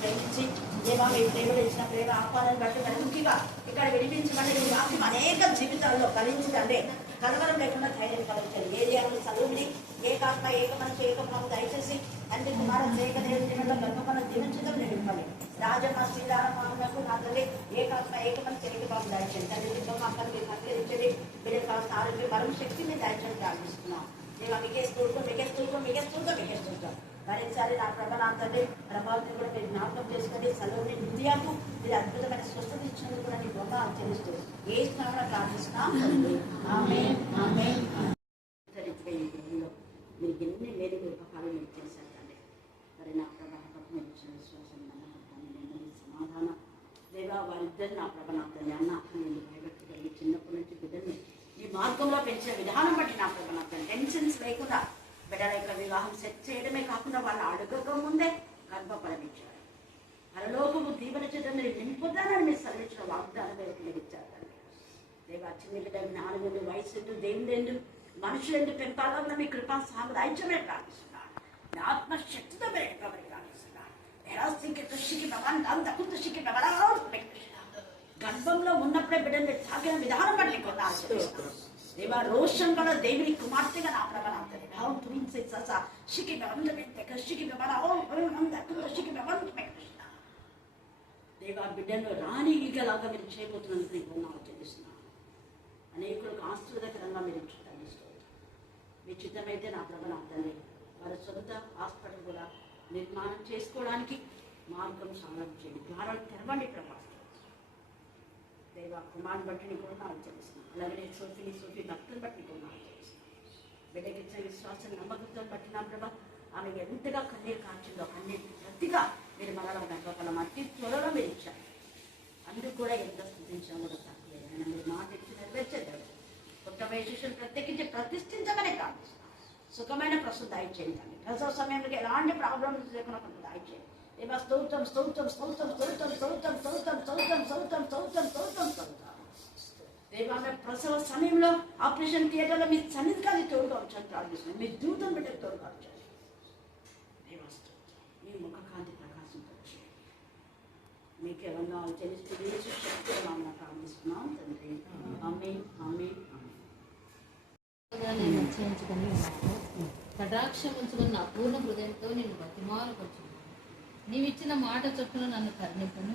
ప్రేమించి దేవా మీ ప్రేమలు ఇచ్చిన ప్రేమ ఆహ్వానాన్ని బట్టి మరి ముఖ్యంగా ఇక్కడ వినిపించబడి నీ వాక్యం అనేక జీవితాల్లో ఫలించదండి. కలవరం లేకుండా ధైర్యం కలిగించండి. ఏ దేవుని చదువుని ఏకాత్మ ఏక మనసు ఏకభావం దయచేసి తండ్రి కుమార ఏక దేవుని జీవనంలో గర్భఫలం జీవించడం నేర్పండి. రాజమ్మ శ్రీరామకు నా తల్లి ఏకాత్మ ఏక మనసు ఏకభావం దయచేయండి. తండ్రి కుటుంబం అక్కడికి కత్తిరించండి. బిడ్డ కాస్త ఆరోగ్య బలం శక్తిని దయచేసి ప్రార్థిస్తున్నాం. దేవా మీకే స్తోత్రం మీకే స్తోత్రం మీకే స్తోత్రం మీకే స్తోత్రం. మరోసారి నా ప్రభా నా తండ్రి ప్రభావితం కూడా మీరు జ్ఞాపకం చేసుకొని సలోని హృదయాకు మీరు అద్భుతమైన స్వస్థత ఇచ్చినందుకు కూడా నీ గొప్ప తెలుస్తూ ఏ స్నానం ప్రార్థిస్తున్నాం. మీరు ఎన్ని లేని ఉపకారం మీరు చేశారు తండ్రి. మరి నా ప్రభా మీరు ఇచ్చిన విశ్వాసం నమ్మకాన్ని నెమ్మది సమాధానం దేవా వారిద్దరు నా ప్రభ నా తండ్రి అన్న నేను భయభక్తి కలిగి చిన్నప్పటి నుంచి బిడ్డని ఈ మార్గంలో పెంచిన విధానం బట్టి నా ప్రభ నా తండ్రి టెన్షన్స్ లేకుండా బిడ్డల యొక్క వివాహం సెట్ చేయడమే కాకుండా వాళ్ళు అడగక ముందే గర్భఫలమిచ్చారు. పరలోకము దీవెన చేత మీరు నింపుతానని మీరు సెలవించిన వాగ్దానం మీరు ఇచ్చారు తండ్రి. దేవా చిన్న బిడ్డ జ్ఞానం ఎందు వయసు ఎందు దేవుడు ఎందు మనుషులు ఎందుకు పెంపాలో మీ కృపా సామ్రాజ్యమే ప్రార్థిస్తున్నాను. నా ఆత్మశక్తితో మీరు ప్రార్థిస్తున్నాను. గర్భంలో ఉన్నప్పుడే బిడ్డలు సాగిన విధానం బట్టి కొన్నాను. దేవా రోషన్ గల దేవుని కుమార్తెగా నా ప్రభావం భావం తురించే శికి దేవా బిడ్డను రాణి ఈగలాగా మీరు చేయబోతున్నందుకు నీకు వందనాలు చెల్లిస్తున్నాను. అనేకులకు ఆశీర్వాదకరంగా మీరు మీ చిత్తమైతే నా ప్రభ నా తండ్రి వారి సొంత హాస్పిటల్ కూడా నిర్మాణం చేసుకోవడానికి మార్గం సాధన చేయండి. ద్వారాలు తెరవండి ప్రభావం. దేవా కుమారుని బట్టి నీకు వందనాలు చెల్లిస్తున్నాను. అలాగే సోఫీ భక్తులు బట్టి నీకు వందనాలు చెల్లిస్తున్నాను. బిడ్డకి ఇచ్చిన విశ్వాసం నమ్మకంతో బట్టి నా ప్రభ ఆమె ఎంతగా కన్నీరు కాల్చిందో అన్నిటి ప్రతిగా మీరు మనలో గర్భఫలం అతి త్వరలో మీరు ఇచ్చారు. అందుకు కూడా ఎంత స్థుతించడం కూడా తక్కువే. మీరు మాట ఇచ్చి నెరవేర్చేదారు. కొత్త వయసును ప్రత్యేకించి ప్రతిష్ఠించమనే కాదు సుఖమైన ప్రస్తుతం దయచేయండి. ప్రసవ సమయంలో ఎలాంటి ప్రాబ్లమ్స్ లేకుండా కొంత దయచేయండి. ఏమో స్తోత్రం స్తోత్రం స్తోత్రం స్తోత్రం స్తోత్రం స్తోత్రం స్తోత్రం స్తోత్రం స్తోత్రం స్తోత్రం స్తోత్రం. దేవాలయ ప్రసవ సమయంలో ఆపరేషన్ థియేటర్లో మీ సన్నిధికాన్ని తోడుగా వచ్చాను ప్రార్థిస్తున్నాను. మీ దూతం బిడ్డకు తోడుగా వచ్చాను. మీ ముఖకాంతి ప్రకాశించవచ్చు. మీకే వందనాలు చెల్లిస్తూ శక్తిగా మమ్మల్ని ప్రార్థిస్తున్నాం తండ్రి. ఆమేన్ ఆమేన్ ఆమేన్. నేను నిశ్చయించుకుని ఉన్నాను. కటాక్షం ఉంచుకుని నా పూర్ణ హృదయంతో నేను బతిమాలుకొచ్చున్నాను. నీవిచ్చిన మాట చొప్పున నన్ను కరుణింపును.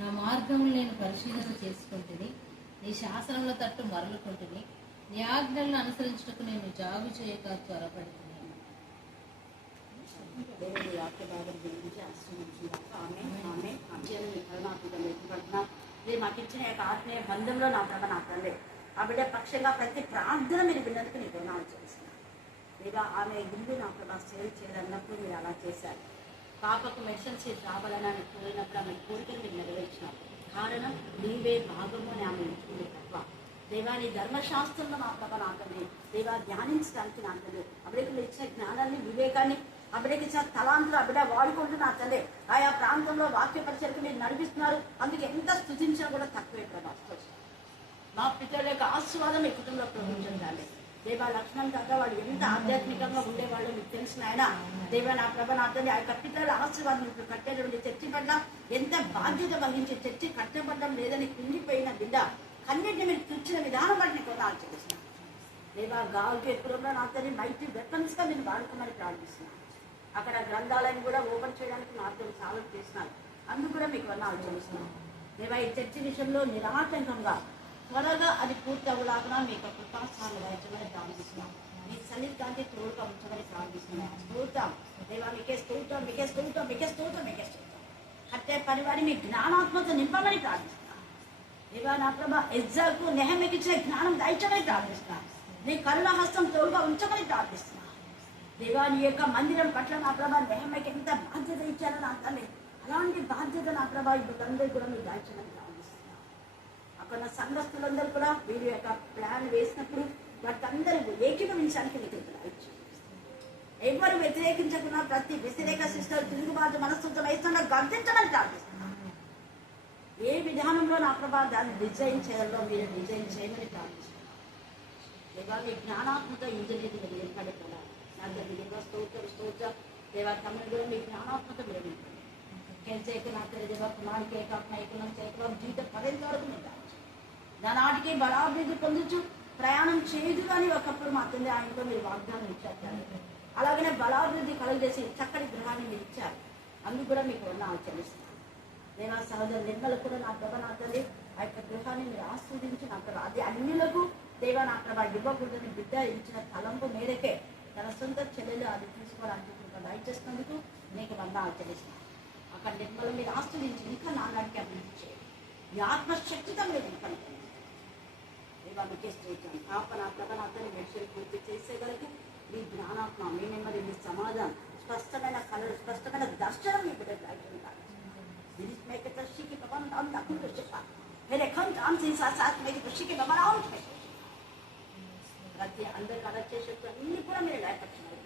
నా మార్గములు నేను పరిశీలన చేసుకుంటుని నీ శాసనముల తట్టు మరలుకుంటుని నీ ఆజ్ఞలను అనుసరించుటకు నేను జాగు చేయక త్వరపడుతున్నాను. దేవుని వాక్య భాగం గురించి ఆశ్రయించినాక ఆమె కరుణాత్మకం ఎత్తుపడుతున్నాం. ఇది మాకు ఇచ్చిన యొక్క ఆత్మీయ బంధంలో నా ప్రభ నా తండ్రి ఆ బిడ్డ పక్షంగా ప్రతి ప్రార్థన మీరు విన్నందుకు నీకు వందనాలు చేస్తున్నాను. లేదా ఆమె ఇల్లు నా ప్రభా సేవ చేయాలన్నప్పుడు మీరు అలా చేశారు. పాపకు మెడిసిన్స్ రావాలని ఆమె కోరినప్పుడు ఆమె కోరికలు మీరు నెరవేర్చినారు. కారణం నీవే భాగము అని ఆమె ఇచ్చింది తప్ప దేవాని ధర్మశాస్త్రంలో నా ప్రభ నా తండ్రి దేవా ధ్యానించడానికి నా తండ్రి అవిడకి ఇచ్చిన జ్ఞానాన్ని వివేకాన్ని అవిడకి ఇచ్చిన తలాంతులు అవిడ వాడుకుంటూ నా తండ్రి ఆయా ప్రాంతంలో వాక్య పరిచయకు మీరు నడిపిస్తున్నారు. అందుకు ఎంత స్థుతించినా కూడా తక్కువే ప్రభా. మా పితరుల యొక్క ఆశీర్వాదం మీ కుటుంబంలో ప్రవహించాలి. దేవా లక్ష్మణ్ కాక వాడు ఎంత ఆధ్యాత్మికంగా ఉండేవాళ్ళు మీకు తెలిసిన ఆయన దేవా నా ప్రభ నా తండ్రి ఆ యొక్క పితరుల ఆశీర్వాదం ఇప్పుడు కట్టేటువంటి చర్చి పట్ల ఎంత బాధ్యత వహించే చర్చి కట్టబడడం లేదని కుంగిపోయిన బిడ్డ అన్నింటినీ మీరు చూసిన విధానం బట్టి నీకు వందనాలు చెల్లిస్తున్నాను. దేవా గాల్కి ఎప్పుడున్నా నా తండ్రి మైటీ వెపన్స్గా మీరు వాడుకోమని ప్రార్థిస్తున్నాను. అక్కడ గ్రంథాలను కూడా ఓపెన్ చేయడానికి మార్గం సాధన చేస్తున్నారు. అందుకు కూడా మీకు వందనాలు చెల్లిస్తున్నాను. దేవా ఈ చర్చి విషయంలో నిరాటంకంగా త్వరగా అది పూర్తి అవ్వలాగా మీకు కృపాస్థానం వహించమని ప్రార్థిస్తున్నాం. మీ సన్నిధాన్ని తోడుగా ఉంచమని ప్రార్థిస్తున్నాం. స్తోత్రం దేవా మీకే స్తోత్రం మీకే స్తోత్రం మీకే స్తోత్రం మీకే స్తోత్రం. కట్టే పరివారి మీ జ్ఞానాత్మక నింపమని ప్రార్థిస్తున్నాం. దేవా నా ప్రభ ఎజ్జాకు నెహెమ్యాకి ఇచ్చిన జ్ఞానం దయచమని ప్రార్థిస్తున్నాం. నీ కరుణ హస్తం తోడుగా ఉంచమని ప్రార్థిస్తున్నాం. దేవా నీ యొక్క మందిరం పట్ల నా ప్రభ నెహెమ్యాకి ఎంత బాధ్యత ఇచ్చారో నా తల్లి అలాంటి బాధ్యత నా ప్రభ ఇప్పుడు అందరూ కూడా మీరు దాల్చమని ప్రార్థిస్తున్నాం. అక్కడ సంఘస్థులందరూ కూడా వీరి యొక్క ప్లాన్ వేసినప్పుడు వాటిందరూ ఏకీభవించడానికి మీకు ఎవరు వ్యతిరేకించకుండా ప్రతి వ్యతిరేక సిస్టర్ తిరుగుబాటు మనస్తత్వం వేస్తున్నా గర్తించడానికి ప్రార్థిస్తున్నాను. ఏ విధానంలో నా ప్రభా దాన్ని డిజైన్ చేయాలో మీరు డిజైన్ చేయమని ప్రార్థిస్తున్నాను. దేవా మీ జ్ఞానాత్మక ఇంజనీరింగ్ మీరు ఏర్పడే కదా నాకు స్తోత్రం స్తోత్రం దేవా తమను కూడా మీ జ్ఞానాత్మక మీరు చేయక నా తెలియదు కుమారుడికి ఏకాత్మ ఏకలం చేయకలం జీవిత పర్యంత వరకు నేను దానాటికి బలాభివృద్ధి పొందుచు ప్రయాణం చేయదు అని ఒకప్పుడు మా తండ్రి ఆయనతో మీరు వాగ్దానం ఇచ్చారు. అలాగనే బలాభివృద్ధి కలుగజేసి చక్కటి గృహాన్ని మీరు ఇచ్చారు. అందుకు కూడా మీకు వందనాలు చెల్లిస్తున్నాను. దేవా సహోదరు నిర్మలకు కూడా నా ప్రభ నా తండ్రి ఆ యొక్క గృహాన్ని మీరు ఆస్వాదించి నా ప్రభ అది అన్యులకు దేవా నా ప్రభ ఇవ్వకూడదని బిడ్డ ఇచ్చిన తలంపు మేరకే తన సొంత చెల్లెలు అది తీసుకోవడానికి దయచేసినందుకు నీకు వందనాలు చెల్లిస్తున్నాను. అక్కడ నిర్మల మీరు ఆస్వాదించి ఇంకా నాన్నకి అభివృద్ధి చేయండి. మీ ఆత్మశక్తితో మీరు ఇంకా స్తోత్రం పాప నా ప్రభ నా తండ్రి విషయాలు పూర్తి చేసేగలిగి మీ జ్ఞానాత్మ మీ నెమ్మది మీ సమాధానం స్పష్టమైన కళలు స్పష్టమైన దర్శనం మీ బిడ్డ దాచుకుంటారు. ప్రతి అందరికి అలచేసేట్టు అన్ని కూడా మీరు లేకపోతున్నారు.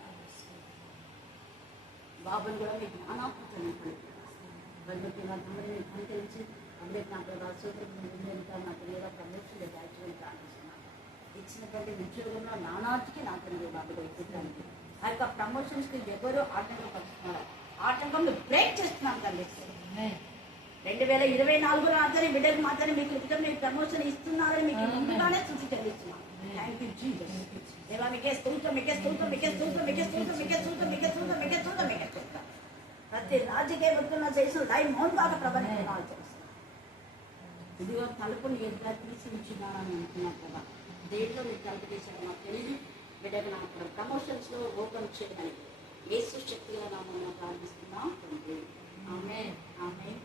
బాబుని కూడా మీ జ్ఞానాత్మక బంధుకి నా తమ్ముడిని మీరు కనికరించి అందరికి నా ప్రభావ సూత్రం నా తెలియదా ప్రమోషన్ దాచుకొని ప్రార్థిస్తున్నాను. ఇచ్చినటువంటి ఉద్యోగంలో నానాటికి నా తండ్రి బాబుగా ఇచ్చేదానికి ఆ యొక్క ప్రమోషన్స్కి ఎవరో ఆటంకం పడుతున్నారు. ఆటంకం బ్రేక్ చేస్తున్నాం తండ్రి. 2024 రాత్రి బిడ్డకు మాత్రమే మీకు క్రితం మీకు ప్రమోషన్ ఇస్తున్నారని మీకు ముందుగానే చూసి చెల్లిస్తున్నాను. Thank you Jesus. దేవా మీకే స్తోత్రం మీకే స్తోత్రం మీకే స్తోత్రం మీకే స్తోత్రం మీకే స్తోత్రం మీకే స్తోత్రం మీకే స్తోత్రం మీకే స్తోత్రం. ప్రతి రాజకీయ వ్యక్తులను చేసిన లైవ్ మౌనంగా ప్రభావం చేస్తున్నాను. ఇదిగో తలుపుని ఎదురు తీసి ఉంచున్నానని అంటున్నా ప్రభా. దేంట్లో మీరు తలుపు తీసాడు నాకు తెలియదు. బిడ్డకు నాకు ప్రమోషన్స్లో ఓపెన్ చేయడానికి యేసు శక్తిగా నామమున ప్రార్థిస్తున్నాం తండ్రి. ఆమేన్ ఆమేన్.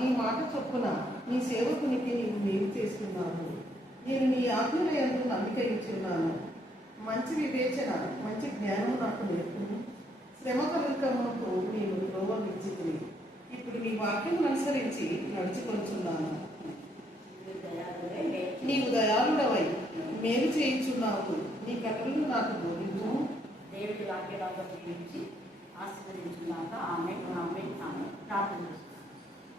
నీ మాట చొప్పున నీ సేవకునికి నీవు మేలు చేస్తున్నాను. నేను నీ ఆజ్ఞల యందు నమ్మిక ఇచ్చున్నాను. మంచి వివేచన మంచి జ్ఞానం నాకు నేర్పును. శ్రమ కలుగమునకు నేను త్రోవ విడిచితిని. ఇప్పుడు నీ వాక్యం అనుసరించి నడుచుకొంచున్నాను. నీవు దయాళుడవై మేలు చేయించున్నావు. నీ కథలను నాకు బోధించు. దేవుడి వాక్యాలను గురించి ఆశీర్వదించున్నాక ఆమె ఆమె ఆమె ప్రార్థన చేస్తున్నాను.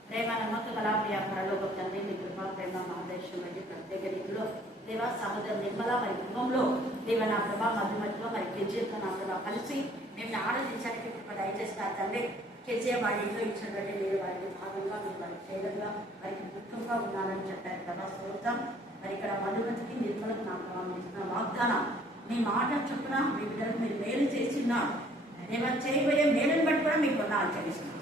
ప్రేమ నమ్మక గల ప్రియ పరలోక తండ్రి మీ కృపా ప్రేమ మహాదేశం అయితే ప్రత్యేక రీతిలో దేవా సహోదరు నిర్మల మరి కుటుంబంలో దేవ నా ప్రభా మధ్యలో మరి కెజీతో నా ప్రభా కలిసి మేము ఆరాధించడానికి కృప దయచేస్తారు తండ్రి. కెజే వారి ఇంట్లో ఇచ్చినటువంటి మీరు వారికి భాగంగా మీరు వారి చేయడంగా వారికి దుఃఖంగా ఉన్నారని చెప్పారు ప్రభా. స్తోత్రం. మరి ఇక్కడ మధుమతికి నిర్మలకు నా ప్రభావం ఇచ్చిన వాగ్దానం మీ మాట చొప్పున మీ బిడ్డలకు మీరు మేలు చేస్తున్నారు. దేవా చేయబోయే మేలుని బట్టి కూడా మీకు వందనాలు చెల్లిస్తున్నాను.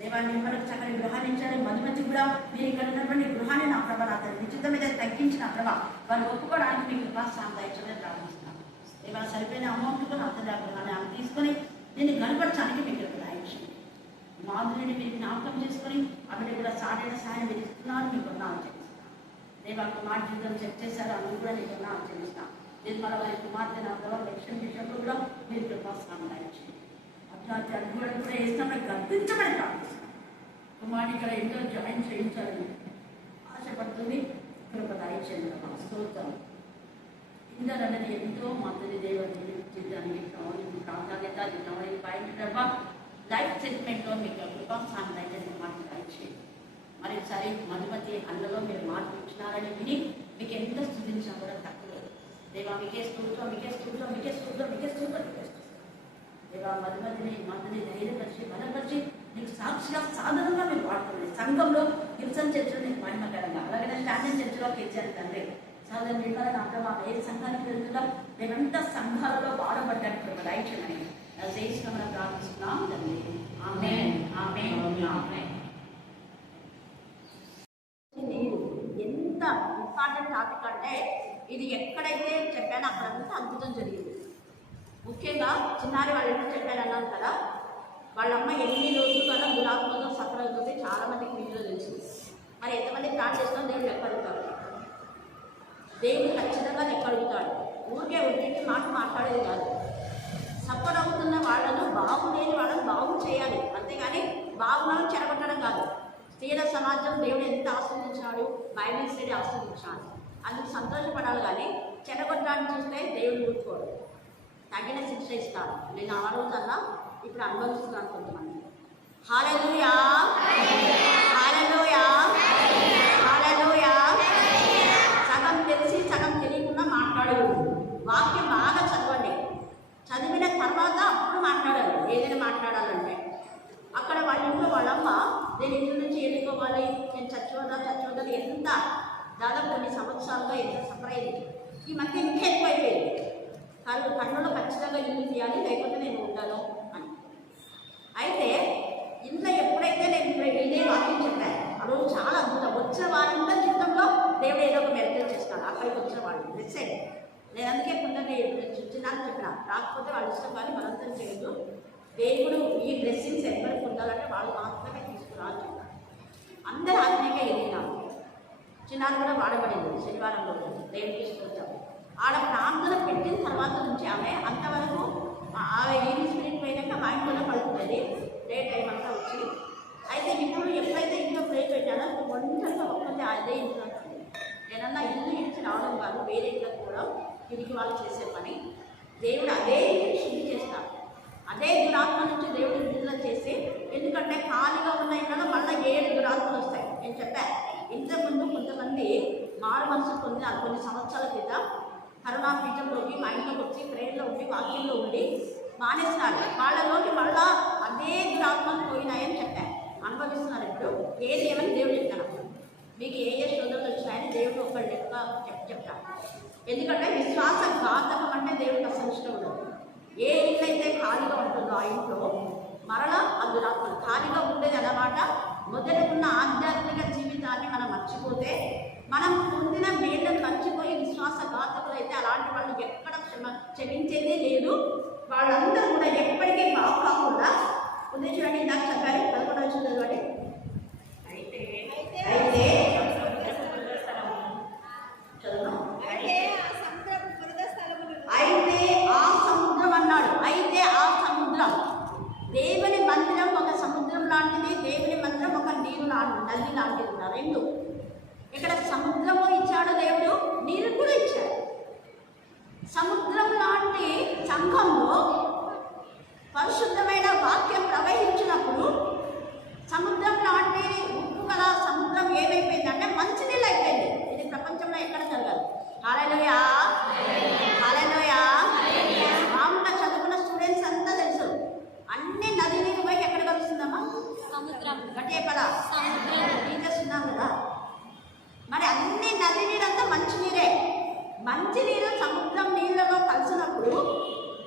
దేవా నిర్మలకు చక్కని గృహాన్ని ఇచ్చారు. మధుమతి కూడా మీరు ఇక్కడ ఉన్నటువంటి గృహాన్ని నా ప్రభ నా నిశ్చిత మీద తగ్గించిన ప్రభ వారు ఒప్పుకోవడానికి మీకు కృపా సాంప్రదాయించమని ప్రారంభిస్తాను. దేవా సరిపోయిన అమౌంట్తో నా తల్లి ఆ గృహాన్ని ఆమె తీసుకొని దీన్ని కనపరచడానికి మీకు ప్రయత్నం మాధురిని మీరు జ్ఞాపకం చేసుకొని ఆమె కూడా సాడైన సాయం మీరు ఇస్తున్నారు. మీకు వందనాలు చెల్లిస్తాను. దేవా కుమార్ జీవితం చెక్ చేశారు. ఆమె కూడా మీకు వందనాలు చెల్లిస్తాను. నిర్మల వారి కుమార్తె నా ప్రభావ లక్ష్యం విషయంలో కూడా మీరు కృపా సాంప్రదాయించండి. అట్లాంటి అనుకోవడం కూడా వేస్తామని గర్భించమని ప్రార్థిస్తున్నాను. కుమారుని ఇక్కడ ఎంతో జాయిన్ చేయించాలని ఆశపడుతుంది. కృపదాయించండి మా స్తోత్రం. ఇందరన్నది ఎంతో మంది దేవుని జీవితానికి కావాలని ప్రాధాన్యత కావాలని పాయింట్ ప్రభా లైఫ్ సెగ్మెంట్లో మీకు కృపా సాంప్రదాయించండి మాటలు దయచేయండి. మరోసారి మధుమతి అన్నలో మీరు మార్పు ఇచ్చినారని విని మీకు ఎంత స్థుతించినా కూడా తక్కువ. దేవా మీకే స్తోత్రం మీకే స్తోత్రం మీకే స్తోత్రం మీకే స్తోత్రం మీకే స్తోత్రం. దేవా మధుమతిని ధైర్యపరిచి బలపరిచి నీకు సాక్షిగా సాధనంగా మీరు వాడుకోండి. సంఘంలో గిబ్సన్ చర్చలో నీకు మహిమకరంగా అలాగే స్టాండింగ్ చర్చలోకి ఇచ్చారు తండ్రి. సాధన నిర్మల నాకు మా ఏ సంఘానికి వెళ్తుందా మేమంతా సంఘాలలో వాడబడ్డానికి ఒక దయచేయమని చేసిన మనం ప్రార్థిస్తున్నాం తండ్రి. ఆమేన్ ఆమేన్ ఆమేన్. నీరు ఎంత ఇంపార్టెంట్ టాపిక్ అంటే ఇది ఎక్కడైతే చెప్పానో అక్కడంతా అద్భుతం జరిగింది. ముఖ్యంగా చిన్నారి వాళ్ళు ఎందుకు చెప్పారన్నాను కదా, వాళ్ళమ్మ ఎన్ని రోజులు కదా గులాబీతో సఫర్ అవుతుంది. చాలా మందికి వీడియో తెలుసు. మరి ఎంతమంది ప్లాన్ చేస్తాం దేవుడు లెక్కడుగుతాడు. దేవుడు ఖచ్చితంగా లెక్కడుగుతాడు. ఊరికే ఒంటికి మాట మాట్లాడేది కాదు. సఫర్ అవుతున్న వాళ్ళను బాగులేని వాళ్ళని బాగు చేయాలి. అంతేగాని బాగులను చెడగొట్టడం కాదు. స్త్రీల సమాజం దేవుడు ఎంత ఆస్వాదించాడు, బైబిల్ స్టడీ ఆస్వాదించాడు. అందుకు సంతోషపడాలి. కానీ చెడగొట్టడానికి చూస్తే దేవుడు ఊరుకోడు, తగిన శిక్ష ఇస్తాడు. నేను ఆ రోజన్నా ఇప్పుడు అనుభవిస్తున్నాను కొంతమంది. హల్లెలూయా హల్లెలూయా హల్లెలూయా. సగం తెలిసి సగం తెలియకుండా మాట్లాడకూడదు. వాక్యం బాగా చదవండి. తర్వాత అప్పుడు మాట్లాడాలి. ఏదైనా మాట్లాడాలంటే అక్కడ వాళ్ళ ఇంట్లో వాళ్ళమ్మ నేను ఇంటి నుంచి వెళ్ళిపోవాలి, నేను చచ్చిపోదా ఎంత దాదాపు కొన్ని సంవత్సరాలుగా ఎంత సఫర్ అయింది. ఈ మధ్య ఇంకా ఎక్కువైపోయింది. కన్నులో ఖచ్చితంగా ఇల్లు తీయాలి, లేకపోతే నేను ఉంటాను అని. అయితే ఇంట్లో ఎప్పుడైతే నేను ఇదే వాక్యం చెప్పాను, ఆ రోజు చాలా అద్భుతం. వచ్చిన వారంతా జీవితంలో దేవుడు ఏదో ఒక మెరకలు చేస్తాడు. అక్కడికి వచ్చిన వాళ్ళు మెసేజ్ నేను అందుకే కొందరిని చిన్నాను చెప్పిన, రాకపోతే వాళ్ళు ఇష్టం కానీ బలవంతం చేయదు. దేవుడు ఈ బ్లెస్సింగ్స్ ఎవరికి పొందాలంటే వాళ్ళు మాత్రమే తీసుకురావాలి చెప్పారు. అందరూ ఆత్మీయంగా ఎదిగినారు. చిన్నాను కూడా వాడబడింది శనివారం రోజు దేవుడికి తీసుకొచ్చాము. ఆడ ప్రార్థన పెట్టిన తర్వాత నుంచి ఆమె అంతవరకు ఆమె ఈవినింగ్ స్పిరిట్ పోయినాక మా ఇంట్లోనే పడుతుంది డే టైం అంతా వచ్చి. అయితే ఇప్పుడు ఎప్పుడైతే ఇంట్లో ప్రే పెట్టానో ఒంటరిగా ఒక్కటే అదే ఇంట్లో ఉంటుంది. నేనన్నా ఇల్లు ఇచ్చి రావడం కాదు, వేరే ఇళ్ళకు కూడా తిరిగి వాళ్ళు చేసే పని. దేవుడు అదే శుద్ధి చేస్తారు. అదే దురాత్మ నుంచి దేవుడు విడుదల చేసి, ఎందుకంటే ఖాళీగా ఉన్న ఇళ్ళలో మళ్ళీ 7 దురాత్మలు వస్తాయి. నేను చెప్పాను ఇంతకుముందు కొంతమంది మారు మనసు పొందినారు. కొన్ని సంవత్సరాల క్రితం కరుణాపీఠంలోకి మా ఇంట్లోకి వచ్చి ప్రేయర్లో ఉండి వాక్యంలో ఉండి మానేస్తున్నారు. వాళ్ళలోకి మళ్ళా అదే దురాత్మలు పోయినాయని చెప్పాను. అనుభవిస్తున్నారు. ఇప్పుడు ఏదేమని దేవుడు చెప్తాను. మీకు ఏ శోధనలు వచ్చినాయని దేవుడు ఒకళ్ళు చెప్తాను. ఎందుకంటే విశ్వాస ఘాతకం అంటే దేవుడికి అసలు ఇష్టం ఉండదు. ఏ ఇల్లు అయితే ఖాళీగా ఉంటుందో ఆ ఇంట్లో మరలా ఆ దురాత్మలు ఖాళీగా ఉండేది అన్నమాట. మొదటి ఉన్న ఆధ్యాత్మిక జీవితాన్ని మనం మర్చిపోతే, మనం పొందిన మేళ్ళను మర్చిపోయి విశ్వాసఘాతకులు అయితే అలాంటి వాళ్ళు ఎక్కడ క్షమించేదే లేదు. వాళ్ళందరూ కూడా ఎప్పటికీ బాగు కాకుండా ఉంది. చూడండి, ఇందాక చెప్పారు 11వ చదవండి. అయితే ఆ సముద్రం అన్నాడు. అయితే ఆ సముద్రం దేవుని మందిరం ఒక సముద్రం లాంటిది, దేవుని మందిరం ఒక నీరు లాంటి నది లాంటిది. రెండు ఇక్కడ సముద్రము ఇచ్చాడు దేవుడు, నీరు కూడా ఇచ్చాడు. సముద్రం లాంటి సంఘంలో పరిశుద్ధమైన వాక్యం ప్రవహించినప్పుడు సముద్రం లాంటి ఉప్పు గల సముద్రం ఏమైపోయిందంటే మంచినీళ్ళు అయిపోయింది. ఇది ప్రపంచంలో ఎక్కడ జరగదు. హల్లెలూయా, హల్లెలూయా. మామూలుగా చదువుకున్న స్టూడెంట్స్ అంతా తెలుసు, అన్ని నది నీరు పోయి ఎక్కడ కలుస్తుందమ్మా? సముద్రం. గట్టిగా పద, టీచర్స్ ఉన్నాం కదా. మరి అన్ని నది నీరంతా మంచినీరే. మంచినీరు సముద్రం నీళ్ళలో కలిసినప్పుడు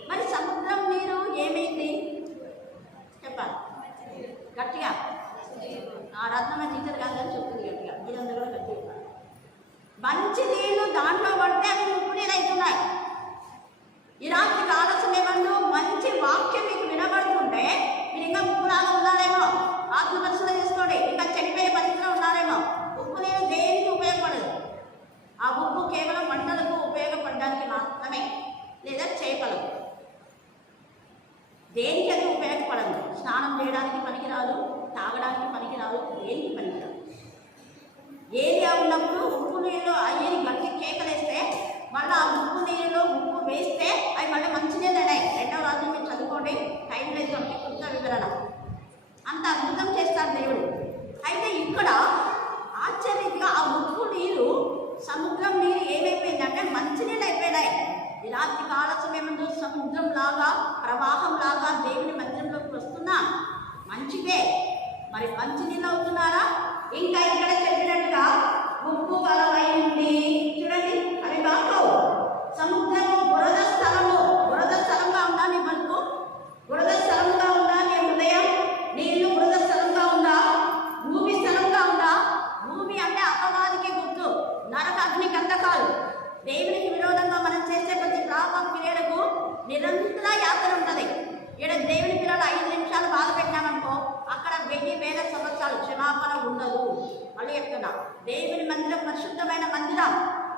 మరి సముద్రం నీరు ఏమైంది చెప్పాలి గట్టిగా. ఆ రత్నమ్మ టీచర్ కాదని చెప్తుంది గట్టిగా, మీరందరూ కూడా గట్టిగా. మంచి నీళ్ళు దాంట్లో పడితే అవి ఉప్పు నీరు అవుతున్నాయి. ఈ రాత్రి కాలసమయంలో మంచి వాక్యం మీకు వినబడుతుంటే మీరు ఇంకా ఉప్పులాగా ఉన్నారేమో, ఆత్మపరిశీలన చేసుకోండి. ఇంకా చెడిపోయే పరిస్థితిలో ఉన్నారేమో. ఉప్పు నీరు దేనికి ఉపయోగపడదు. ఆ ఉప్పు కేవలం వంటలకు ఉపయోగపడడానికి మాత్రమే, లేదా చేపలకు, దేనికి అది ఉపయోగపడదు. స్నానం చేయడానికి పనికిరాదు, తాగడానికి పనికిరాదు, దేనికి పనికిరాదు. ఏరియా ఉన్నప్పుడు ఉప్పు నీళ్ళు అయ్యి గట్టి కేకలేస్తే మళ్ళీ ఆ ఉప్పు నీళ్ళలో ఉప్పు వేస్తే అవి మళ్ళీ మంచినీళ్ళు అయ్యాయి. 2వ రాజు మీరు చదువుకోండి, టైం లేదు కాబట్టి కొంత వివరణ. అంత అద్భుతం చేస్తాడు దేవుడు. అయితే ఇక్కడ ఆశ్చర్యంగా ఆ ఉప్పు నీరు సముద్రం నీరు ఏమైపోయిందంటే మంచినీళ్ళు అయిపోయినాయి. ఈ రాత్రి కాల సమయంలో సముద్రం లాగా ప్రవాహం లాగా దేవుని మందిరంలోకి వస్తున్నా మంచిదే. మరి మంచినీళ్ళు అవుతున్నారా? ఇంకా ఇక్కడ చెప్పినట్టుగా ఉప్పు గలవైంది. చూడండి, అవి బాగోవు. సముద్రము బురద స్థలము, బురద స్థలంగా ఉందా నీ మనకు? బురద స్థలంగా ఉందా నీ హృదయం? నీళ్లు బురద స్థలంగా ఉందా? భూమి స్థలంగా ఉందా? భూమి అంటే అపవాదికి గుర్తు, నరక అగ్ని గంధకాలు. దేవునికి విరోధంగా మనం చేసే ప్రతి పాపం క్రియలకు నిరంతర యాత్ర ఉంటుంది. ఇక్కడ దేవుని పిల్లలు 5 నిమిషాలు బాధ పెట్టామనుకో, అక్కడ 1000 సంవత్సరాలు క్షమాపణ ఉండదు. మళ్ళీ చెప్తున్నా, దేవుని మందిరం పరిశుద్ధమైన మందిరం.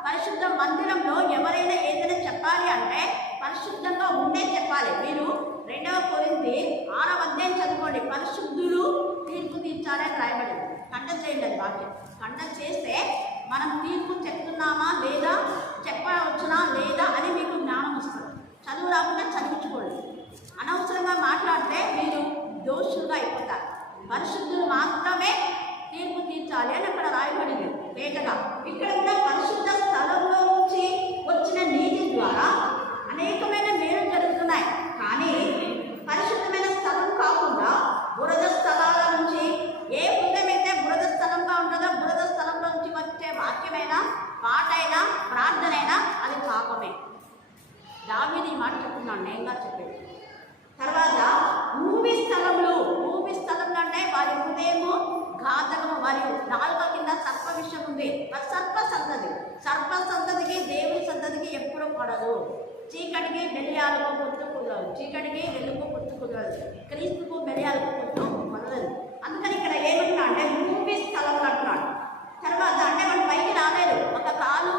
పరిశుద్ధ మందిరంలో ఎవరైనా ఏదైనా చెప్పాలి అంటే పరిశుద్ధంగా ఉండే చెప్పాలి. మీరు 2వ కొరింథీ 6వ అధ్యాయం చదువుకోండి. పరిశుద్ధులు తీర్పు తీర్చాలని రాయబడింది. కంట చేయండి అది వాక్యం. కంట చేస్తే మనం తీర్పు చెప్తున్నామా లేదా, చెప్పవచ్చునా లేదా అని మీకు జ్ఞానం వస్తుంది. చదువు రాకుండా చదివించుకోండి. అనవసరంగా మాట్లాడితే మీరు దోషులుగా అయిపోతారు. పరిశుద్ధులు మాత్రమే తీర్పు తీర్చాలి అని అక్కడ రాయబడింది వేగగా. ఇక్కడ కూడా పరిశుద్ధ స్థలంలో నుంచి వచ్చిన నీటి ద్వారా అనేకమైన మేలు జరుగుతున్నాయి. కానీ దావీదు ఈ మాట చెప్తున్నాను, నేనుగా చెప్పేది. తర్వాత భూమి స్థలంలో అంటే వారి హృదయము ఘాతకము, వారి నాలుక కింద సర్ప విషయం ఉంది. సర్ప సంతతికి దేవుని సంతతికి ఎప్పుడు పడదు. చీకటికి బెలియాలకు పొత్తు కుదరదు, చీకటికి వెలుగు పొత్తు కుదరదు, క్రీస్తుకు బెలియాలకు పొత్తు కుదరదు. అందుకని ఇక్కడ ఏమంటున్నా అంటే భూమి స్థలంలో అంటున్నాడు. తర్వాత అంటే మనం పైకి రాలేదు, ఒక కాలు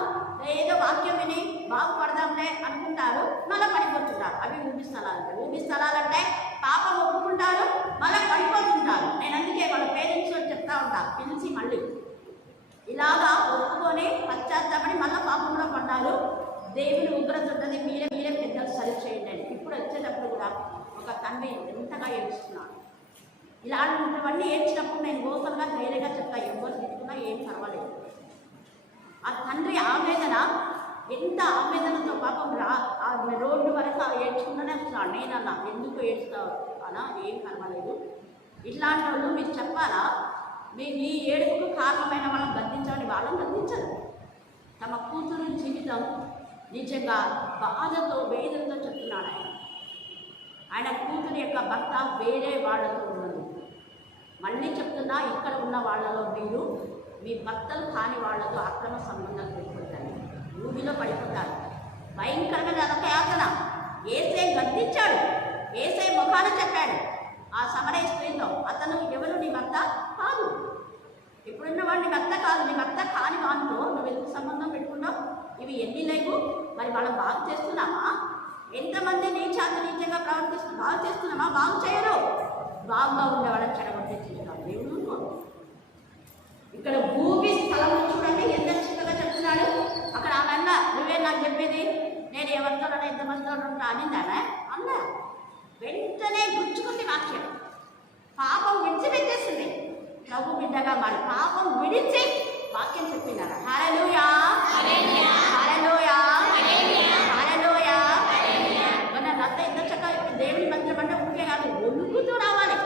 ఏదో వాక్యం విని బాగుపడదాంలే అనుకుంటారు, మళ్ళీ పడిపోతుంటారు. అవి భూమి స్థలాలంటే పాపం ఒప్పుకుంటారు, మళ్ళీ పడిపోతుంటారు. నేను అందుకే వాళ్ళ పేరెంట్స్ చెప్తా ఉంటాను, పిలిచి మళ్ళీ ఇలాగా ఒప్పుకొని పశ్చాత్తాపడి మళ్ళీ పాపంలో పడ్డారు, దేవుని ఉగ్రత ఉంటుంది, మీరే పెద్దలు సరి చేయండి అని. ఇప్పుడు వచ్చేటప్పుడు కూడా ఒక తండ్రి ఎంతగా ఏడుస్తున్నాడు. ఇలాంటివన్నీ ఏడ్చినప్పుడు నేను గోపంగా ధైర్యంగా చెప్తా, ఎవరు తిట్టుకున్నా ఏం పర్వాలేదు. ఆ తండ్రి ఆవేదన, ఎంత ఆవేదనతో పాపం రోడ్డు వరకు ఏడ్చుకుంటూనే వస్తున్నాడు. నేనన్నా ఎందుకు ఏడుస్తావు అలా, ఏం పర్వాలేదు. ఇట్లాంటి వాళ్ళు మీరు చెప్పాలా, మీ ఏడుపుకు కారణమైన వాళ్ళని బంధించాలని వాళ్ళని బంధించరు. తమ కూతురు జీవితం నిజంగా బాధతో వేదనతో చెప్తున్నాడు ఆయన కూతురు యొక్క భర్త వేరే వాళ్ళతో ఉన్నది. మళ్ళీ చెప్తున్నా, ఇక్కడ ఉన్న వాళ్ళలో మీరు మీ భర్తలు కాని వాళ్ళతో అక్రమ సంబంధాలు పెట్టుకుంటారు, భూమిలో పడిపోతారు. భయంకరమైన నరకయాతన. ఏసే గద్దించాడు, ఏసే ముఖాన చెప్పాడు ఆ సమరయ స్త్రీతో, అతను ఎవరు, నీ భర్త కాదు. ఇప్పుడున్న వాడిని భర్త కాదు, నీ భర్త కాని వాడితో నువ్వు ఎందుకు సంబంధం పెట్టుకున్నావు? ఇవి ఎన్ని లేవు, మరి వాళ్ళని బాగు చేస్తున్నామా? ఎంతమంది నీచంగా బాగు చేస్తున్నామా? బాగు చేయరు. బాగుగా ఉండే వాళ్ళని చెడగొట్టే చూస్తాం దేవుడు. ఇక్కడ భూమి స్థలం చూడండి ఎంత చిన్నగా చెప్తున్నాడు. అక్కడ ఆమె అన్న, నువ్వే నాకు చెప్పేది, నేను ఎవరితోనైనా ఎంతమందితో ఉంటా అనిందానా అన్నా. వెంటనే గుచ్చుకుంది వాక్యం, పాపం విడిచిపెట్టేసింది. ప్రభు బిడ్డగా మారి పాపం విడిచి వాక్యం చెప్పిందట. హల్లెలూయా, హల్లెలూయా, హల్లెలూయా. మన రద్ద ఇంత చక్కగా దేవుని మంత్రం అంటే ముఖ్యం కాదు, వణుకుతూ రావాలి.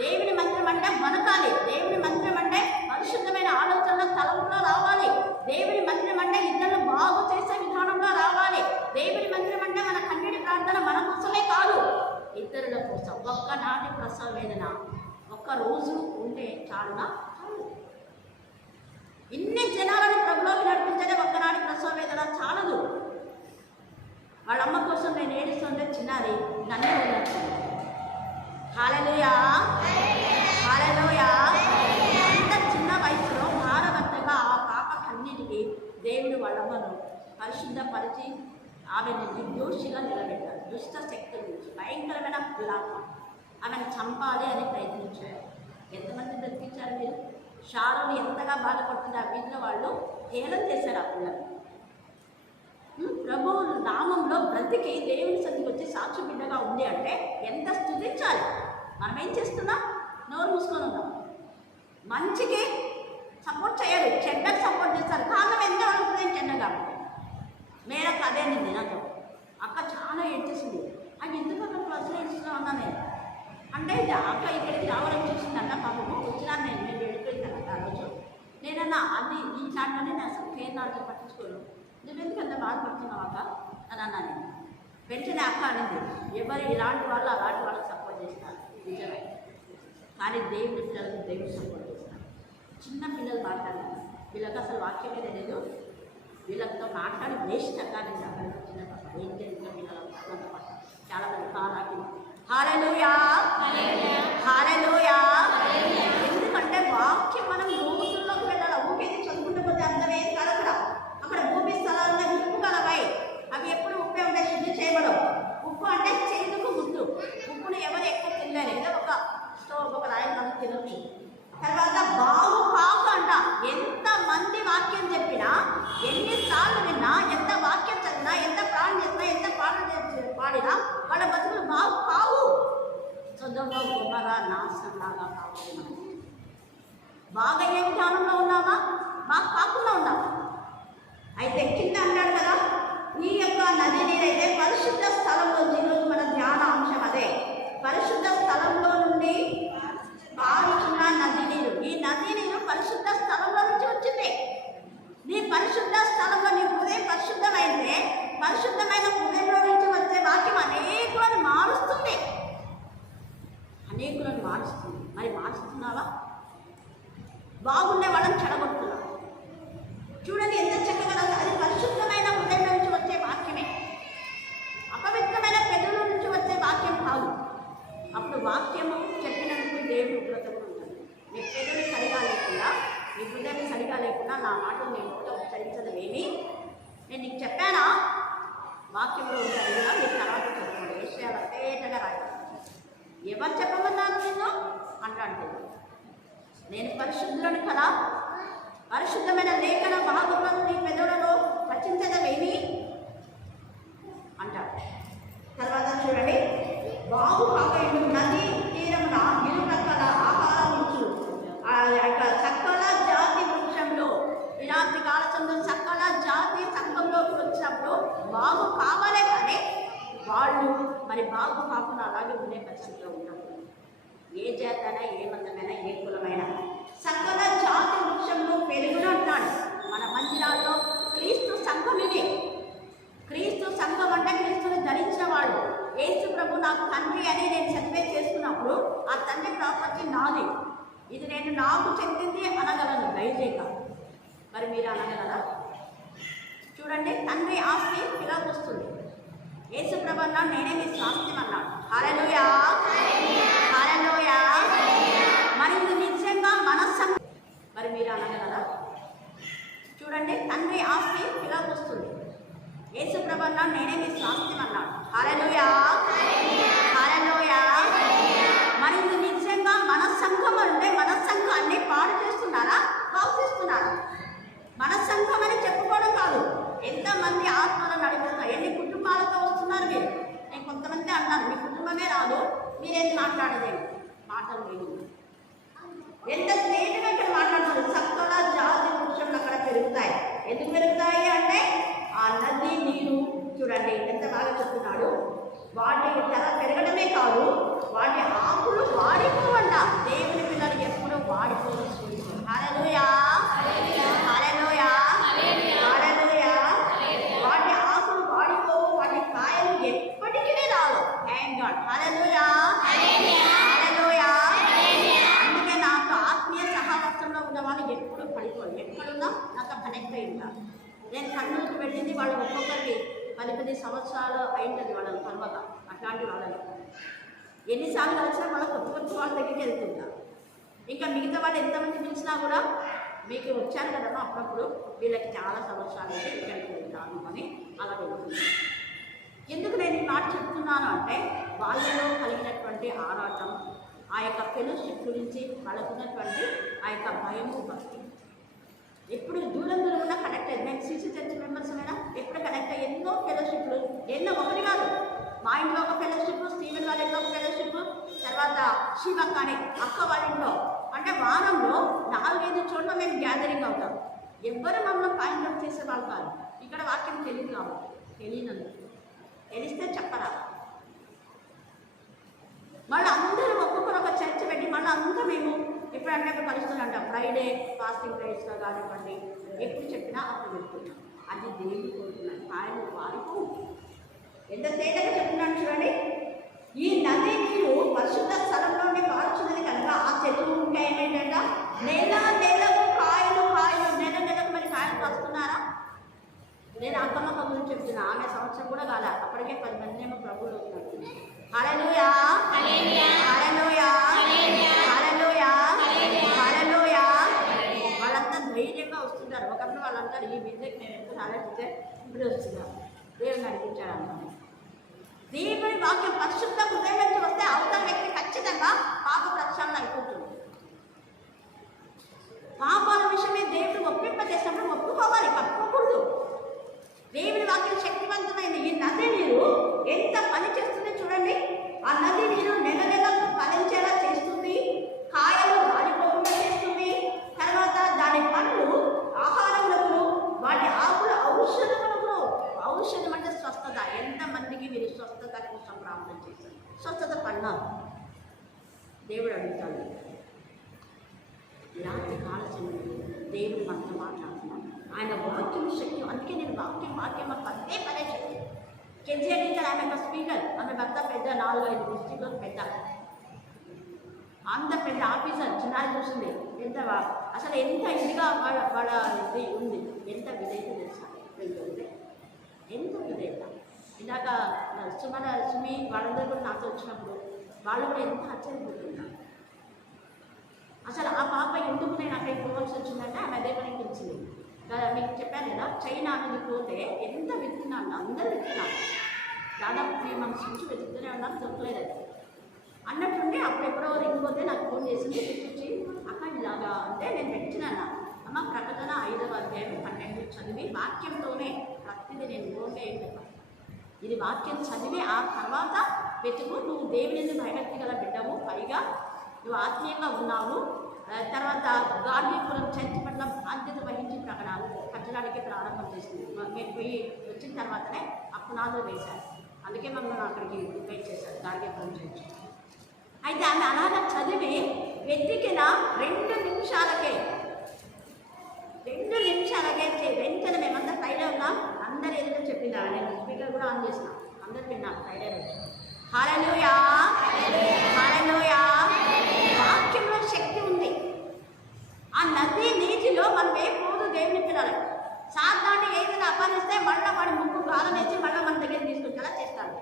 దేవుని మంత్రం అంటే వణకాలి. దేవుని మంత్రం అంటే పరిశుద్ధమైన ఆలోచనల తలంలో రావాలి. దేవుని మంత్రం అంటే ఇద్దరు బాగు చేసే విధానంలో రావాలి. దేవుని మంత్రం అంటే మన కన్నీటి ప్రార్థన మన కోసమే కాదు, ఇతరుల కోసం. ఒక్కనాటి ప్రసవ వేదన ఒక్క రోజు ఉంటే చాలుగా చాలు. ఇన్ని జనాలను ప్రభులోకి నడిపించే ఒక్కనాటి ప్రసవ వేదన చాలదు. వాళ్ళ అమ్మ కోసం నేను ఏడుస్తుంటే చిన్నారి నన్ను వదిలేస్తుంది. హల్లెలూయా, హల్లెలూయా. అంత చిన్న వయసులో భారభర్తగా ఆ పాప కన్నీటికి దేవుడు వాళ్ళమ్మను పరిశుద్ధపరిచి ఆమెను నిర్దోషిగా నిలబెట్టారు. దుష్ట శక్తుల నుంచి భయంకరమైన దురాత్మ ఆమెను చంపాలి అని ప్రయత్నించారు. ఎంతమంది బ్రతికించారు మీరు? షారోని ఎంతగా బాధపడుతుంది ఆ వీధిలో వాళ్ళు హేళన చేశారు ఆ పిల్లలు. ప్రభు నామంలో బ్రతికి దేవుని సన్నిధికి వచ్చి సాక్షి బిడ్డగా ఉంది అంటే ఎంత స్తుతించాలి. మనం ఏం చేస్తున్నాం? నోరు మూసుకొని ఉన్నాం. మంచికి సపోర్ట్ చేయరు, చెడ్డకు సపోర్ట్ చేస్తారు. కారణం ఎంత అనుకుంది చెడ్డగా. మేరకు అదే నింది నాతో అక్క చాలా ఏడ్చేసింది. అది ఎందుకు అక్కడ క్లాసులో ఏడుస్తున్నా అన్నా నేను అంటే అక్క ఇక్కడికి రావాలని చూసిందన్న పాపము. వచ్చినా నేను వెళ్ళిపోయిందన్న ఆ రోజు. నేనన్నా అన్ని ఇట్లాంటివన్నీ నేను అసలు కేరళతో పట్టించుకోను, నువ్వెందుకు అంత బాధపడుతున్నావు అక్క అని అన్నా నేను. వెంటనే అక్క అనింది, ఎవరు ఇలాంటి వాళ్ళు అలాంటి వాళ్ళకి సపోర్ట్ చేస్తారు నిజమే, కానీ దేవుడి పిల్లలకు దేవుడు సపోర్ట్ చేస్తారు. చిన్న పిల్లలు మాట్లాడారు, వీళ్ళకి అసలు వాక్యమే తెలియదు, వీళ్ళతో మాట్లాడి వేస్ట్ అక్క నేను అక్కడికి చిన్న పాప ఏం తెలియదు పిల్లలు చాలా మంది కారాకి. హల్లెలూయా, హల్లెలూయా. ఎందుకంటే వాక్యం మనం రోజుల్లోకి వెళ్ళాలి. ఊకేది చదువుకుంటూ పోతే అర్థమేది కాదు. అక్కడ భూమి స్థలాల్లో ఉప్పు కలవై, అవి ఎప్పుడు ఉప్పే ఉంటే శుద్ధి చేయబడవు. ఉప్పు అంటే చేదుకు ముద్దు. ఉప్పును ఎవరు ఎక్కువ తినలేరు, ఏదో ఒక రాయి మనం తినొచ్చు. తర్వాత బాగు కాకు అంట. ఎంతమంది వాక్యం చెప్పినా, ఎన్నిసార్లు విన్నా, ఎంత వాక్యం చదివినా, ఎంత ప్రాణం చేసినా, ఎంత పాటలు పాడినా వాళ్ళ బతుకులు బాగు కావు. సొదొమ గొమొర్రా నాశనంలాగా కావాలి. మనం బాగా ఏ జ్ఞానంలో ఉన్నామా? బాగా కాకుండా ఉన్నామా? అయితే కింద అంటాడు కదా, ఈ యొక్క నది నీరైతే పరిశుద్ధ స్థలంలో, ఈరోజు మన ధ్యాన అంశం అదే. పరిశుద్ధ స్థలంలో నుండి పారుచున్న నది నీరు. ఈ నది నీరు పరిశుద్ధ స్థలంలో నుంచి వచ్చింది. నీ పరిశుద్ధ స్థలంలో నీ హృదయం పరిశుద్ధమైతే, పరిశుద్ధమైన హృదయం వాక్యము చెప్పినందుకు దేవుని ఉగ్రత కూడా ఉంటుంది. మీ పెదవి సరిగా లేకుండా, మీ హృదయం సరిగా లేకుండా నా మాటలు నేను కూడా ఉచ్చరించడం ఏమి నేను నీకు చెప్పానా? వాక్యంలో ఉంటుంది కదా, మీరు తర్వాత చదువుకోండి. విషయాలు తేటగా రాయాలి. ఎవరు చెప్పమన్నారు నిన్ను అంటాడు. నేను పరిశుద్ధులను కదా, పరిశుద్ధమైన లేఖన భాగములను నీ పెదవులలో రచించదమేమి అంటాడు. తర్వాత చూడండి, బాగు కాకయుడు నది తీరమున ఇరు రకాల ఆహారం ఇచ్చు ఆ యొక్క సకల జాతి వృక్షంలో ఇలాంటి కాలచంలో సకల జాతి సంఘంలోకి వచ్చినప్పుడు బాగు కావాలే కానీ వాళ్ళు మరి బాగు కాకుండా అలాగే ఉండే పరిస్థితిలో ఉంటారు. ఏ జాతైనా, ఏ మందమైనా, ఏ కులమైనా సకల జాతి వృక్షంలో పెరుగును అంటాడు. మన మందిరాల్లో క్రీస్తు సంఘం ఇది. క్రీస్తు సంఘం అంటే క్రీస్తుని ధరించిన వాడు. యేసు ప్రభు నాకు తండ్రి అని నేను సెలబ్రేట్ చేసుకున్నప్పుడు ఆ తండ్రి ప్రాపర్టీ నాది, ఇది నేను నాకు చెందింది అనగలను దయచేక. మరి మీరు అనగలరా? చూడండి, తండ్రి ఆస్తి ఇలా వస్తుంది. యేసు ప్రభు అన్నాడు, నేనే నీ స్వాస్థ్యం అన్నాడు. హల్లెలూయా, హల్లెలూయా. మరి ఇది నిజంగా మన సంఘం. మరి మీరు అనగలరా? చూడండి, తండ్రి ఆస్తి ఇలా వస్తుంది. యేసు ప్రభు అన్నాడు, నేనే నీ స్వాస్థ్యం అన్నాడు. హల్లెలూయా, హల్లెలూయా. మరి ఇది నిజంగా మన సంఘం అంటే మన సంఘాన్ని పాడు చేస్తున్నారా, బాగు చేస్తున్నారా? మన సంఘం అని చెప్పుకోవడం కాదు. ఎంతమంది ఆత్మలను నడుపుతున్నారు, ఎన్ని కుటుంబాలతో వస్తున్నారు మీరు. నేను కొంతమంది అన్నారు, మీ కుటుంబమే రాదు, మీరేం మాట్లాడలేదు. మాటలు లేదు. ఎంత స్నేహితుగా ఇక్కడ మాట్లాడుతున్నారు. సకల జాతి వృక్షంలో అక్కడ పెరుగుతాయి. ఎందుకు పెరుగుతాయి అంటే ఆ నది నీరు చూడండి ఎంత బాగా చెప్తున్నాడు. వాటి పెరగడమే కాదు, వాటి ఆకులు వాడిపోవంట. దేవుని పిల్లలు ఎప్పుడూ వాడిపోవచ్చు. హల్లెలూయా, హల్లెలూయా, హల్లెలూయా. వాటి ఆకులు వాడిపోవు, వాటి కాయలు ఎప్పటికీ రావు. Thank God. హల్లెలూయా, హల్లెలూయా. అందుకే నాకు ఆత్మీయ సహవాసంలో ఉన్న వాళ్ళు ఎప్పుడు పడిపోరు. ఎక్కడున్నా నాకు కనెక్ట్ అయి ఉంటారు. నేను కన్నులకు పెట్టింది వాళ్ళు ఒక్కొక్కరికి 10 సంవత్సరాలు అయింటుంది వాళ్ళ తర్వాత. అట్లాంటి వాళ్ళని ఎన్నిసార్లు కలిసినా వాళ్ళ కొత్త వాళ్ళ దగ్గరికి వెళ్తుంటారు. ఇంకా మిగతా వాళ్ళు ఎంతమంది పిలిచినా కూడా మీకు వచ్చారు కదా అప్పుడప్పుడు, వీళ్ళకి చాలా సంవత్సరాలు అయితే ఇక్కడికి వెళ్తాను అని అలా వెళ్తున్నారు. ఎందుకు నేను ఈ మాట చెప్తున్నాను అంటే వాళ్ళలో కలిగినటువంటి ఆరాటం, ఆ యొక్క ఫెలోషిప్ గురించి వాళ్ళకున్నటువంటి ఆ యొక్క భయము, భక్తి ఎప్పుడు దూరం దూరంగా కనెక్ట్ అయ్యింది. మేము సిసి చర్చ్ మెంబర్స్ అయినా ఎప్పుడు కనెక్ట్ అయ్యి ఎన్నో ఫెలోషిప్లు, ఎన్నో ఒకటి కాదు. మా ఇంట్లో ఒక ఫెలోషిప్, స్టీవెన్ వాళ్ళ ఇంట్లో ఒక ఫెలోషిప్, తర్వాత శివక్క అని అక్క వాళ్ళ ఇంట్లో. అంటే వారంలో 4-5 చోట్ల మేము గ్యాదరింగ్ అవుతాం. ఎవ్వరు మమ్మల్ని పాయింట్ అవుట్ చేసేవాళ్ళు కాదు. ఇక్కడ వాక్యం తెలియదు కాబట్టి, తెలియనందుకు తెలిస్తే చెప్పరా. మళ్ళీ అందరూ ఒక్కొక్కరు ఒక చర్చ పెట్టి మళ్ళీ అంతా మేము ఎప్పుడంటే కలుస్తుందంట. ఫ్రైడే ఫాస్టింగ్ ప్రేయర్స్గా కానివ్వండి, ఎప్పుడు చెప్పినా అప్పుడు వెళ్తున్నాం. అది దేవుడు కోరుతున్నాను. ఆయన వారిపోవు. ఎంత తేటగా చెప్తున్నాను చూడండి. ఈ నది నీరు పరిశుద్ధ స్థలంలోనే పారుచున్నది కనుక ఆ చెరువు ఏంటంట, నెల నెలకు కాయలు కాయలు, నెల నెలకు మరి కాయలు వస్తున్నారా? నేను అక్కమ్మక్క గురించి చెప్తున్నా. ఆమె సంవత్సరం కూడా కాల, అప్పటికే 10 మంది ఏమో ప్రభువులు అవుతున్నారు. హల్లెలూయా, హల్లెలూయా, హల్లెలూయా, హల్లెలూయా. వాళ్ళంతా ధైర్యంగా వస్తుంటారు. ఒకప్పుడు వాళ్ళంటారు, ఈ బిడ్డకి నేను ఎంత ఆలోచిస్తే ఇప్పుడు వస్తున్నారు. దేవుని నడిపించాడు అన్నమాట. దేవుని వాక్యం పరిశుద్ధ హృదయం నుంచి వస్తే అవతల వ్యక్తి ఖచ్చితంగా పాప ప్రక్షాళన అయిపోతుంది. పాపాల విషయమే దేవుడు ఒప్పింపజేసినప్పుడు ఒప్పుకోవాలి, పట్టుకోకూడదు. దేవుని వాక్యం శక్తివంతమైంది. ఈ నది నీరు ఎంత పని చేస్తుంది చూడండి. ఆ నది నీరు నెల నెలకు ఫలించేలా చేస్తుంది, కాయలు రాలిపోకుండా చేస్తుంది. తర్వాత దాని పండ్లు ఆహారములకు, వాటి ఆకులు ఔషధములకు. ఔషధం అంటే స్వస్థత. ఎంతమందికి మీరు స్వస్థత కోసం ప్రార్థన చేశారు? స్వస్థత పడినారు. దేవుడు అడుగుతాడు. ఇలాంటి కాల సమయంలో దేవుడు మనతో మాట్లాడుతున్నాడు. ఆయన వాక్యం శక్తి. అందుకే నేను వాక్యం పదే శక్తి. కేజీఆర్ టీచర్ ఆమె ఒక స్పీకర్. ఆమె భర్త పెద్ద 4-5 డిస్ట్రిక్ట్లో పెద్ద, అంత పెద్ద ఆఫీసర్. చిన్నారి చూసింది ఎంత అసలు ఎంత ఇదిగా వాళ్ళ ఇది ఉంది. ఎంత విధేయత తెలుసా? ఎంత విధేయత. ఇందాక సుమి వాళ్ళందరూ కూడా నాతో వచ్చినప్పుడు వాళ్ళు కూడా ఎంత ఆశ్చర్యపోతున్నారు. అసలు ఆ పాప ఎందుకు నేను అక్కడికి పోవాల్సి వచ్చిందంటే ఆమె అదే పని పిలిచింది కదా. మీకు చెప్పాను కదా, చైనా అనేది పోతే ఎంత వెతుకున్నాను, అందరూ వెతుకున్నాను. దాదాపు 3 months నుంచి వెతుకుతూనే ఉన్నాను, దొరకలేదు. అన్నట్టుండి అప్పుడెప్పుడో రింగ్ పోతే నాకు ఫోన్ చేసింది, తెచ్చి అక్క ఇలాగా అంటే నేను పెట్టినాను. అమ్మ ప్రకటన 5వ అధ్యాయం 12 చదివి వాక్యంతోనే ప్రతిదీ నేను ఫోన్లో ఏం చెప్పాను. ఇది వాక్యం చదివి ఆ తర్వాత వెతుకు, నువ్వు దేవుని భయభక్తి గల బిడ్డవు, పైగా నువ్వు ఆత్మీయంగా ఉన్నావు. తర్వాత గాంధీపురం చర్చి పట్ల బాధ్యత వహించి ప్రకటనలు కట్టడానికి ప్రారంభం చేసింది. నేను పోయి వచ్చిన తర్వాతనే ఆ పునాదులు వేశారు. అందుకే మమ్మల్ని అక్కడికి ఇన్వైట్ చేశారు గాంధీపురం చర్చి. అయితే ఆమె అలాగా చదివి వెతికిన 2 నిమిషాలకే వెంటనే మేమంతా ఫ్రైడే ఉన్నాం. అందరు ఏదైనా చెప్పిందా, నేను స్పీకర్ కూడా ఆన్ చేసిన, అందరు విన్నాను ఫ్రైడే రోజు. హల్లెలూయా, హల్లెలూయా. వాక్యంలో శక్తి ఉంది. ఆ నది నీటిలో మనం వేయకూడదు. దేవుని పిల్లలు సాధారణ ఏదైనా అపహరిస్తే మళ్ళీ వాడి ముక్కు గాలనేసి మళ్ళీ మన దగ్గర తీసుకొచ్చేలా చేస్తారు.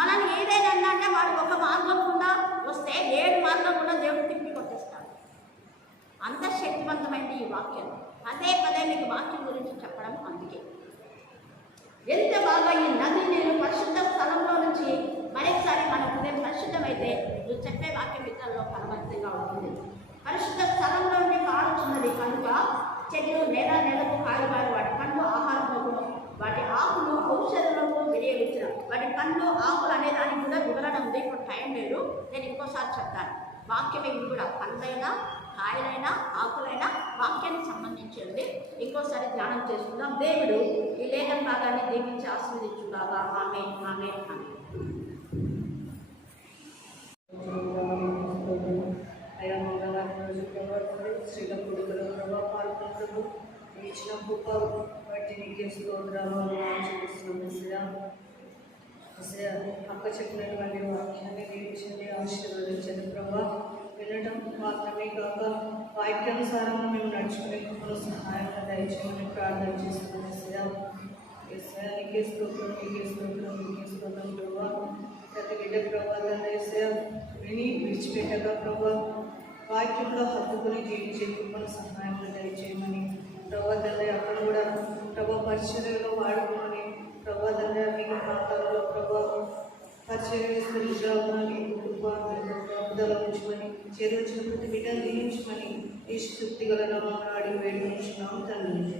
మనల్ని ఏదైనా అంటే వాడికి ఒక మార్గం గుండా వస్తే 7 మార్గం కూడా దేవుడు తిప్పి కొట్టేస్తాడు. అంత శక్తివంతమైంది ఈ వాక్యం. పదే మీకు వాక్యం గురించి చెప్పడం. అందుకే ఎంత బాగా ఈ నది నీరు పరిశుద్ధ స్థలంలో నుంచి మరొకసారి మన హృదయం పరిశుద్ధమైతే నువ్వు చెప్పే వాక్యం ఇతరుల్లో ఫలవంతంగా ఉంటుంది. పరిశుద్ధ స్థలంలో నుండి కాలుతున్నది కనుక చెట్లు నెలకు కాయగారు, వాటి పండ్లు ఆహారములకు, వాటి ఆకులు ఔషధములకు వినియోగించిన, వాటి పండ్లు ఆకులు అనే దానికి కూడా వివరణ ఉంది. ఇప్పుడు టైం లేదు, నేను ఇంకోసారి చెప్తాను. వాక్యం ఇది కూడా పండ్లైనా కాయలైనా ఆకులైనా వాక్యానికి సంబంధించింది. ఇంకోసారి ధ్యానం చేసుకుందాం. దేవుడు ఈ లేఖన భాగాన్ని దీవించి ఆశీర్వదించుగాక. ఆమేన్, ఆమేన్, ఆమేన్. స్త్రీల కొడుకుల ప్రభావ పాల్గొన్నప్పుడు ఇచ్చిన గొప్ప వాటిని అక్క చెప్పినటువంటి వాక్యాన్ని దీవించండి, ఆశీర్వదించండి ప్రభావ. వినడం మాత్రమే కాక వాక్యానుసారంగా మేము నడుచుకునే గొప్పలో సహాయంగా దయచేయమని ప్రార్థన చేస్తున్నాం. నీకే స్తోత్రం ప్రభావ. ప్రతి బిడ్డ ప్రభావ విని విడిచిపెట్టక ప్రభావ వాక్యంలో హత్తుకుని జీవించే గొప్పలు సహాయంగా దయచేయమని ప్రభావ తండ్రి. అక్కడ కూడా ప్రభావ పరిచర్యలో వాడుకోమని ప్రభావ తండ్రి అనేక ప్రాంతాలలో ప్రభావ పరిచర్య విస్తరించాలని కృపదల ఉంచమని చేరొచ్చిన ప్రతి బిడ్డను దీవించమని ఈ శక్తి గల నామమున అడిగి వేడుకుంటున్నాము తండ్రి.